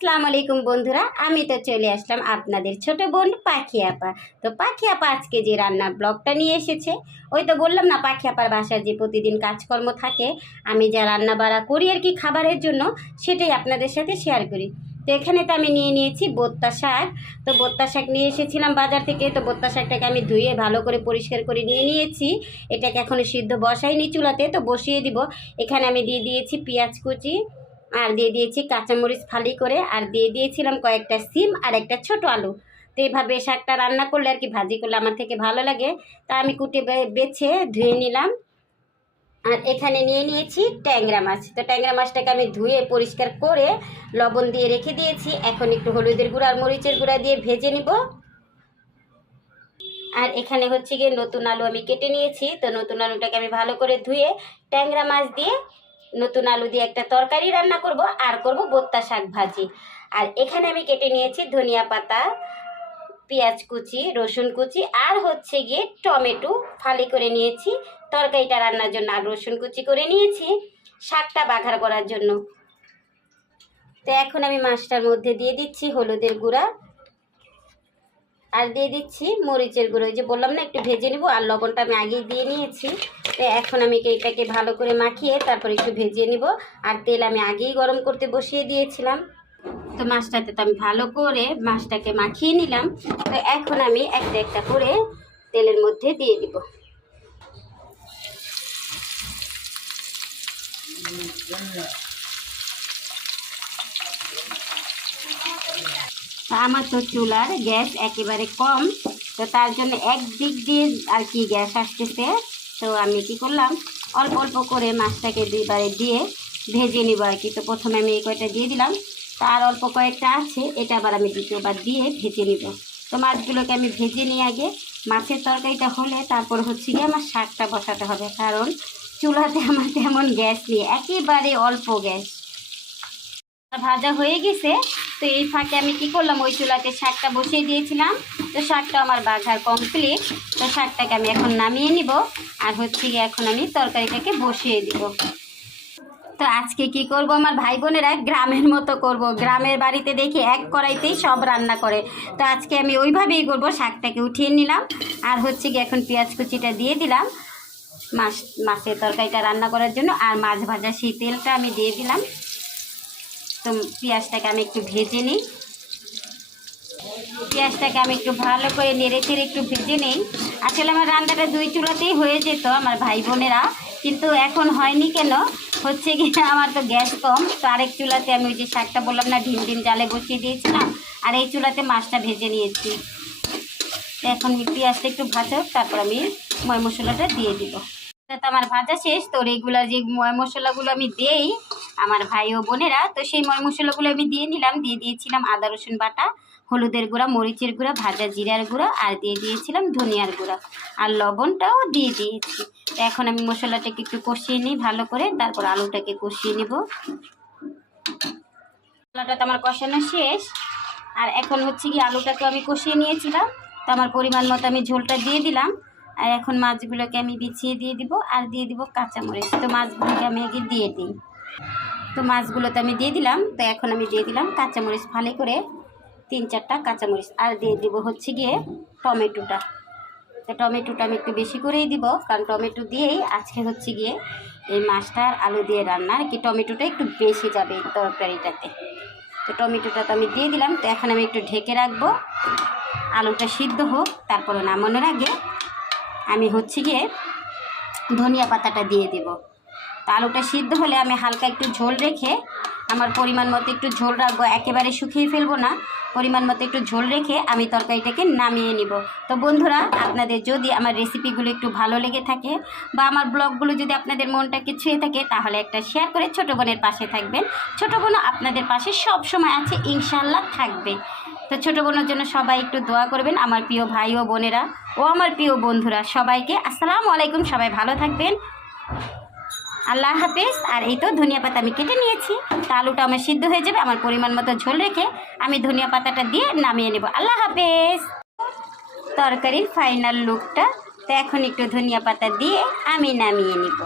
আসসালামু আলাইকুম বন্ধুরা, আমি তো চলে আসলাম আপনাদের ছোট বোন পাখি আপা। তো পাখি আপা আজকে যে রান্নার ব্লগটা নিয়ে এসেছে, ওই তো বললাম না পাখি আপার বাসার যে প্রতিদিন কাজকর্ম থাকে, আমি যা রান্না বাড়া করি আর কি খাবারের জন্য, সেটাই আপনাদের সাথে শেয়ার করি। তো এখানে তো আমি নিয়ে নিয়েছি বোত্তা শাক। তো বোত্তা শাক নিয়ে এসেছিলাম বাজার থেকে। তো বোত্তা শাকটাকে আমি ধুয়ে ভালো করে পরিষ্কার করে নিয়ে নিয়েছি। এটাকে এখনও সিদ্ধ বসাইনি চুলাতে, তো বসিয়ে দিব। এখানে আমি দিয়ে দিয়েছি পেঁয়াজ কুচি, আর দিয়ে দিয়েছি কাঁচামরিচ ফালি করে, আর দিয়ে দিয়েছিলাম কয়েকটা সিম আর একটা ছোট আলু। তো এইভাবে শাকটা রান্না করলে আর কি ভাজি করলে আমার থেকে ভালো লাগে। তা আমি কুটে বেছে ধুয়ে নিলাম। আর এখানে নিয়ে নিয়েছি ট্যাংরা মাছ। তো ট্যাংরা মাছটাকে আমি ধুয়ে পরিষ্কার করে লবণ দিয়ে রেখে দিয়েছি। এখন একটু হলুদের গুঁড়া আর মরিচের গুঁড়া দিয়ে ভেজে নিব। আর এখানে হচ্ছে গিয়ে নতুন আলু আমি কেটে নিয়েছি। তো নতুন আলুটাকে আমি ভালো করে ধুয়ে ট্যাংরা মাছ দিয়ে নতুন আলু দিয়ে একটা তরকারি রান্না করব, আর করব বোত্তা শাক ভাজি। আর এখানে আমি কেটে নিয়েছি ধনিয়া পাতা, পেঁয়াজ কুচি, রসুন কুচি, আর হচ্ছে গিয়ে টমেটো ফালি করে নিয়েছি তরকারিটা রান্নার জন্য। আর রসুন কুচি করে নিয়েছি শাকটা বাঘার করার জন্য। তো এখন আমি মাছটার মধ্যে দিয়ে দিচ্ছি হলুদের গুঁড়া, আর দিয়ে দিচ্ছি মরিচের গুঁড়ো। ওই যে বললাম না একটু ভেজে নিব, আর লবণটা আমি আগেই দিয়ে নিয়েছি। তো এখন আমি এটাকে ভালো করে মাখিয়ে তারপর একটু ভেজে নিব। আর তেল আমি আগেই গরম করতে বসিয়ে দিয়েছিলাম। তো মাছটাতে তো আমি ভালো করে মাছটাকে মাখিয়ে নিলাম। তো এখন আমি একটা একটা করে তেলের মধ্যে দিয়ে দিব। আমার তো চুলার গ্যাস একেবারে কম, তো তার জন্য একদিক দিয়ে আর কি গ্যাস আসতেছে। তো আমি কি করলাম, অল্প অল্প করে মাছটাকে দুইবারে দিয়ে ভেজে নিব আর কি। তো প্রথমে আমি এই কয়টা দিয়ে দিলাম, তার অল্প কয়েকটা আছে, এটা আবার আমি দ্বিতীয়বার দিয়ে ভেজে নিব। তো মাছগুলোকে আমি ভেজে নিয়ে আগে মাছের তরকারিটা হলে তারপর হচ্ছে গিয়ে আমার শাকটা বসাতে হবে, কারণ চুলাতে আমার তেমন গ্যাস নেই, একেবারে অল্প গ্যাস। ভাজা হয়ে গেছে। তো এই ফাঁকে আমি কি করলাম, ওই চুলাতে শাকটা বসিয়ে দিয়েছিলাম। তো শাকটা আমার বাঘার কমপ্লিট। তো শাকটাকে আমি এখন নামিয়ে নিব। আর হচ্ছে গিয়ে এখন আমি তরকারিটাকে বসিয়ে দিব। তো আজকে কি করব, আমার ভাই বোনেরা গ্রামের মতো করব। গ্রামের বাড়িতে দেখি এক কড়াইতেই সব রান্না করে। তো আজকে আমি ওইভাবেই করব। শাকটাকে উঠিয়ে নিলাম, আর হচ্ছে গিয়ে এখন পেঁয়াজ কুচিটা দিয়ে দিলাম মাছের তরকারিটা রান্না করার জন্য। আর মাছ ভাজা সেই তেলটা আমি দিয়ে দিলাম। তো পেঁয়াজটাকে আমি একটু ভেজে নিই। পেঁয়াজটাকে আমি একটু ভালো করে নেড়ে চেড়ে একটু ভেজে নিই। আসলে আমার রান্নাটা দুই চুলাতেই হয়ে যেত আমার ভাই বোনেরা, কিন্তু এখন হয়নি কেন, হচ্ছে কি আমার তো গ্যাস কম। তো আরেক চুলাতে আমি ওই যে শাকটা বললাম না ডিম ডিম জালে বসিয়ে দিয়েছিলাম, আর এই চুলাতে মাছটা ভেজে নিয়েছি। তো এখন পেঁয়াজটা একটু ভাজা, তারপর আমি ময় মশলাটা দিয়ে দিব। তো আমার ভাজা শেষ। তো রেগুলার যে ময় মশলাগুলো আমি দেই আমার ভাই ও বোনেরা, তো সেই ময় মশলাগুলো আমি দিয়ে নিলাম। দিয়ে দিয়েছিলাম আদা রসুন বাটা, হলুদের গুঁড়া, মরিচের গুঁড়া, ভাজা জিরার গুঁড়া, আর দিয়ে দিয়েছিলাম ধনিয়ার গুঁড়া, আর লবণটাও দিয়ে দিয়েছি। তো এখন আমি মশলাটাকে একটু কষিয়ে নিই ভালো করে, তারপর আলুটাকে কষিয়ে নিব। মশলাটা তো আমার কষানো শেষ। আর এখন হচ্ছে কি আলুটাকে আমি কষিয়ে নিয়েছিলাম। তো আমার পরিমাণ মতো আমি ঝোলটা দিয়ে দিলাম। আর এখন মাছগুলোকে আমি বিছিয়ে দিয়ে দিব, আর দিয়ে দিব কাঁচামরিচ। তো মাছগুলোকে আমি আগে দিয়ে দিই। তো মাছগুলোতে আমি দিয়ে দিলাম। তো এখন আমি দিয়ে দিলাম কাঁচামরিচ ফালি করে 3-4টা কাঁচামরিচ, আর দিয়ে দিব হচ্ছে গিয়ে টমেটোটা। তো টমেটোটা আমি একটু বেশি করেই দিব, কারণ টমেটো দিয়েই আজকে হচ্ছে গিয়ে এই মাছটা আর আলু দিয়ে রান্না আর কি। টমেটোটা একটু বেশি যাবে এই তরকারিটাতে। তো টমেটোটা তো আমি দিয়ে দিলাম। তো এখন আমি একটু ঢেকে রাখবো, আলুটা সিদ্ধ হোক। তারপরে নামানোর আগে আমি হচ্ছে গিয়ে ধনিয়া পাতাটা দিয়ে দেব। তো আলুটা সিদ্ধ হলে আমি হালকা একটু ঝোল রেখে, আমার পরিমাণ মতো একটু ঝোল রাখবো, একেবারে শুকিয়ে ফেলবো না, পরিমাণ মতো একটু ঝোল রেখে আমি তরকারিটাকে নামিয়ে নিব। তো বন্ধুরা, আপনাদের যদি আমার রেসিপিগুলো একটু ভালো লেগে থাকে বা আমার ব্লগগুলো যদি আপনাদের মনটাকে ছুঁয়ে থাকে, তাহলে একটা শেয়ার করে ছোটো বোনের পাশে থাকবেন। ছোটো বোনও আপনাদের পাশে সব সময় আছে, ইনশাল্লাহ থাকবে। তো ছোটো বোনের জন্য সবাই একটু দোয়া করবেন, আমার প্রিয় ভাই ও বোনেরা ও আমার প্রিয় বন্ধুরা সবাইকে আসসালামু আলাইকুম। সবাই ভালো থাকবেন, আল্লাহ হাফেজ। আর এই তো ধনিয়া পাতা আমি কেটে নিয়েছি। তো আলুটা আমার সিদ্ধ হয়ে যাবে, আমার পরিমাণ মতো ঝোল রেখে আমি ধনিয়া পাতাটা দিয়ে নামিয়ে নেব। আল্লাহ হাফেজ। তরকারির ফাইনাল লুকটা। তো এখন একটু ধনিয়া পাতা দিয়ে আমি নামিয়ে নিব।